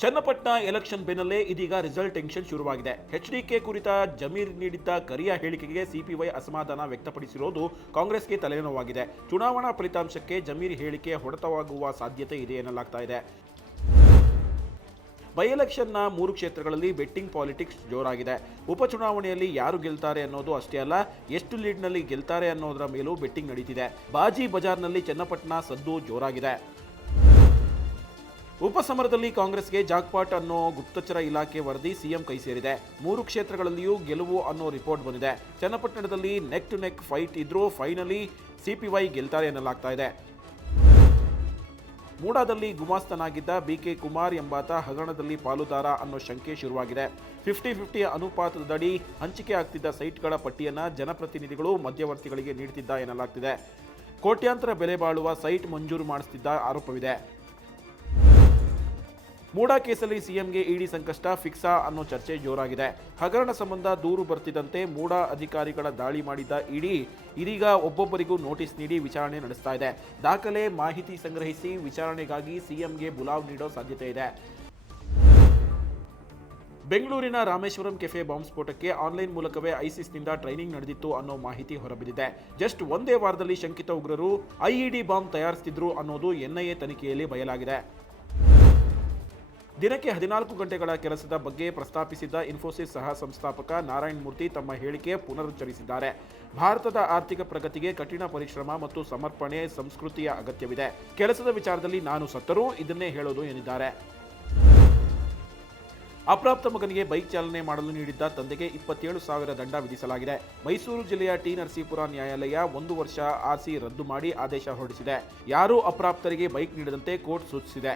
Channapatna election ಬೆನ್ನಲ್ಲೇ ಇದೀಗ result tension ಶುರುವಾಗಿದೆ. ಎಚ್ಡಿಕೆ ಕುರಿತ ಜಮೀರ್ ನೀಡಿದ್ದ ಕರಿಯ ಹೇಳಿಕೆಗೆ ಸಿಪಿವೈ ಅಸಮಾಧಾನ ವ್ಯಕ್ತಪಡಿಸಿರುವುದು ಕಾಂಗ್ರೆಸ್ಗೆ ತಲೆನೋವಾಗಿದೆ. ಚುನಾವಣಾ ಫಲಿತಾಂಶಕ್ಕೆ ಜಮೀರ್ ಹೇಳಿಕೆ ಹೊಡೆತವಾಗುವ ಸಾಧ್ಯತೆ ಇದೆ ಎನ್ನಲಾಗ್ತಾ ಇದೆ. ಬೈ ಎಲೆಕ್ಷನ್ನ 3 ಕ್ಷೇತ್ರಗಳಲ್ಲಿ ಬೆಟ್ಟಿಂಗ್ ಪಾಲಿಟಿಕ್ಸ್ ಜೋರಾಗಿದೆ. ಉಪಚುನಾವಣೆಯಲ್ಲಿ ಯಾರು ಗೆಲ್ತಾರೆ ಅನ್ನೋದು ಅಷ್ಟೇ ಅಲ್ಲ, ಎಷ್ಟು ಲೀಡ್ನಲ್ಲಿ ಗೆಲ್ತಾರೆ ಅನ್ನೋದರ ಮೇಲೂ ಬೆಟ್ಟಿಂಗ್ ನಡೀತಿದೆ. ಬಾಜಿ ಬಜಾರ್ನಲ್ಲಿ ಚನ್ನಪಟ್ಟಣ ಸದ್ದು ಜೋರಾಗಿದೆ. ಉಪಸಮರದಲ್ಲಿ ಕಾಂಗ್ರೆಸ್ಗೆ ಜಾಕ್ಪಾಟ್ ಅನ್ನೋ ಗುಪ್ತಚರ ಇಲಾಖೆ ವರದಿ ಸಿಎಂ ಕೈ ಸೇರಿದೆ. 3 ಕ್ಷೇತ್ರಗಳಲ್ಲಿಯೂ ಗೆಲುವು ಅನ್ನೋ ರಿಪೋರ್ಟ್ ಬಂದಿದೆ. ಚನ್ನಪಟ್ಟಣದಲ್ಲಿ ನೆಕ್ ಟು ನೆಕ್ ಫೈಟ್ ಇದ್ರೂ ಫೈನಲಿ ಸಿಪಿವೈ ಗೆಲ್ತಾರೆ ಎನ್ನಲಾಗ್ತಾ ಇದೆ. ಮೂಡಾದಲ್ಲಿ ಗುಮಾಸ್ತನಾಗಿದ್ದ ಬಿಕೆ ಕುಮಾರ್ ಎಂಬಾತ ಹಗರಣದಲ್ಲಿ ಪಾಲುದಾರ ಅನ್ನೋ ಶಂಕೆ ಶುರುವಾಗಿದೆ. 50-50 ಅನುಪಾತದಡಿ ಹಂಚಿಕೆ ಆಗ್ತಿದ್ದ ಸೈಟ್ಗಳ ಪಟ್ಟಿಯನ್ನ ಜನಪ್ರತಿನಿಧಿಗಳು ಮಧ್ಯವರ್ತಿಗಳಿಗೆ ನೀಡುತ್ತಿದ್ದ ಎನ್ನಲಾಗ್ತಿದೆ. ಕೋಟ್ಯಾಂತರ ಬೆಲೆ ಬಾಳುವ ಸೈಟ್ ಮಂಜೂರು ಮಾಡಿಸುತ್ತಿದ್ದ ಆರೋಪವಿದೆ. ಮೂಡಾ ಕೇಸಲ್ಲಿ ಸಿಎಂಗೆ ಇಡಿ ಸಂಕಷ್ಟ ಫಿಕ್ಸಾ ಅನ್ನೋ ಚರ್ಚೆ ಜೋರಾಗಿದೆ. ಹಗರಣ ಸಂಬಂಧ ದೂರು ಬರ್ತಿದ್ದಂತೆ ಮೂಡಾ ಅಧಿಕಾರಿಗಳ ದಾಳಿ ಮಾಡಿದ್ದ ಇಡಿ ಇದೀಗ ಒಬ್ಬೊಬ್ಬರಿಗೂ ನೋಟಿಸ್ ನೀಡಿ ವಿಚಾರಣೆ ನಡೆಸ್ತಾ ಇದೆ. ದಾಖಲೆ ಮಾಹಿತಿ ಸಂಗ್ರಹಿಸಿ ವಿಚಾರಣೆಗಾಗಿ ಸಿಎಂಗೆ ಬುಲಾವ್ ನೀಡೋ ಸಾಧ್ಯತೆ ಇದೆ. ಬೆಂಗಳೂರಿನ ರಾಮೇಶ್ವರಂ ಕೆಫೆ ಬಾಂಬ್ ಸ್ಫೋಟಕ್ಕೆ ಆನ್ಲೈನ್ ಮೂಲಕವೇ ಐಸಿಸ್ನಿಂದ ಟ್ರೈನಿಂಗ್ ನಡೆದಿತ್ತು ಅನ್ನೋ ಮಾಹಿತಿ ಹೊರಬಿದ್ದಿದೆ. ಜಸ್ಟ್ ಒಂದೇ ವಾರದಲ್ಲಿ ಶಂಕಿತ ಉಗ್ರರು ಐಇಡಿ ಬಾಂಬ್ ತಯಾರಿಸುತ್ತಿದ್ರು ಅನ್ನೋದು ಎನ್ಐಎ ತನಿಖೆಯಲ್ಲಿ ಬಯಲಾಗಿದೆ. ದಿನಕ್ಕೆ 14 ಗಂಟೆಗಳ ಕೆಲಸದ ಬಗ್ಗೆ ಪ್ರಸ್ತಾಪಿಸಿದ್ದ ಇನ್ಫೋಸಿಸ್ ಸಹ ಸಂಸ್ಥಾಪಕ ನಾರಾಯಣ ಮೂರ್ತಿ ತಮ್ಮ ಹೇಳಿಕೆ ಪುನರುಚ್ಚರಿಸಿದ್ದಾರೆ. ಭಾರತದ ಆರ್ಥಿಕ ಪ್ರಗತಿಗೆ ಕಠಿಣ ಪರಿಶ್ರಮ ಮತ್ತು ಸಮರ್ಪಣೆ ಸಂಸ್ಕೃತಿಯ ಅಗತ್ಯವಿದೆ. ಕೆಲಸದ ವಿಚಾರದಲ್ಲಿ ನಾನು ಸತ್ತರೂ ಇದನ್ನೇ ಹೇಳೋದು ಎಂದಿದ್ದಾರೆ. ಅಪ್ರಾಪ್ತ ಮಗನಿಗೆ ಬೈಕ್ ಚಾಲನೆ ಮಾಡಲು ನೀಡಿದ್ದ ತಂದೆಗೆ 27,000 ದಂಡ ವಿಧಿಸಲಾಗಿದೆ. ಮೈಸೂರು ಜಿಲ್ಲೆಯ ಟಿ ನರಸೀಪುರ ನ್ಯಾಯಾಲಯ 1 ವರ್ಷ ಆರ್ಸಿ ರದ್ದು ಮಾಡಿ ಆದೇಶ ಹೊರಡಿಸಿದೆ. ಯಾರೂ ಅಪ್ರಾಪ್ತರಿಗೆ ಬೈಕ್ ನೀಡದಂತೆ ಕೋರ್ಟ್ ಸೂಚಿಸಿದೆ.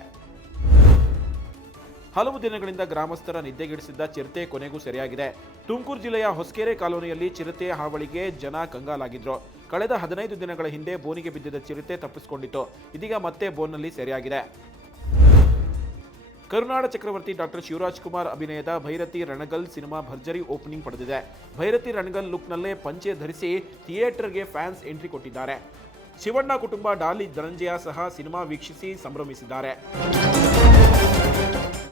ಹಲವು ದಿನಗಳಿಂದ ಗ್ರಾಮಸ್ಥರ ನಿದ್ದೆಗೆಡಿಸಿದ್ದ ಚಿರತೆ ಕೊನೆಗೂ ಸೆರೆಯಾಗಿದೆ. ತುಮಕೂರು ಜಿಲ್ಲೆಯ ಹೊಸಕೆರೆ ಕಾಲೋನಿಯಲ್ಲಿ ಚಿರತೆ ಹಾವಳಿಗೆ ಜನ ಕಂಗಾಲಾಗಿದ್ರು. ಕಳೆದ 15 ದಿನಗಳ ಹಿಂದೆ ಬೋನಿಗೆ ಬಿದ್ದಿದ್ದ ಚಿರತೆ ತಪ್ಪಿಸಿಕೊಂಡಿತ್ತು. ಇದೀಗ ಮತ್ತೆ ಬೋನ್ನಲ್ಲಿ ಸೆರೆಯಾಗಿದೆ. ಕರುನಾಡ ಚಕ್ರವರ್ತಿ ಡಾಕ್ಟರ್ ಶಿವರಾಜ್ ಕುಮಾರ್ ಅಭಿನಯದ ಭೈರತಿ ರಣಗಲ್ ಸಿನಿಮಾ ಭರ್ಜರಿ ಓಪನಿಂಗ್ ಪಡೆದಿದೆ. ಭೈರತಿ ರಣಗಲ್ ಲುಕ್ನಲ್ಲೇ ಪಂಚೆ ಧರಿಸಿ ಥಿಯೇಟರ್ಗೆ ಫ್ಯಾನ್ಸ್ ಎಂಟ್ರಿ ಕೊಟ್ಟಿದ್ದಾರೆ. ಶಿವಣ್ಣ ಕುಟುಂಬ ಡಾಲಿ ಧನಂಜಯ ಸಹ ಸಿನಿಮಾ ವೀಕ್ಷಿಸಿ ಸಂಭ್ರಮಿಸಿದ್ದಾರೆ.